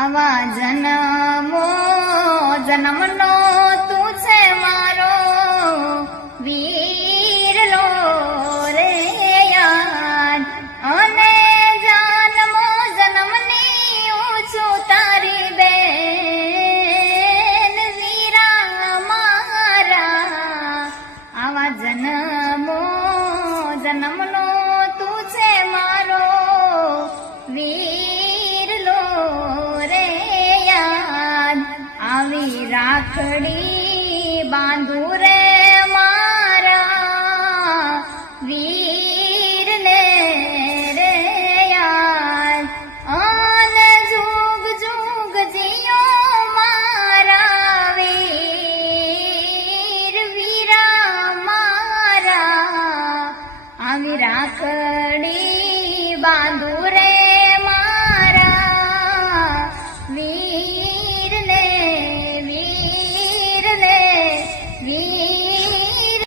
આવા જન્મો, જન્મનો તું છે મારો. વીરલો રે યાદ અને જન્મો, જન્મની હું તારી બેન વીરા મારા. આવા જન્મો, જન્મનો આવી રાખડી બાંધુ રે મારા. વીરને રે યાર. અને જુગ જુગ જીયો મારા. વીર વીરા મારા. આવી રાખડી બાંધુ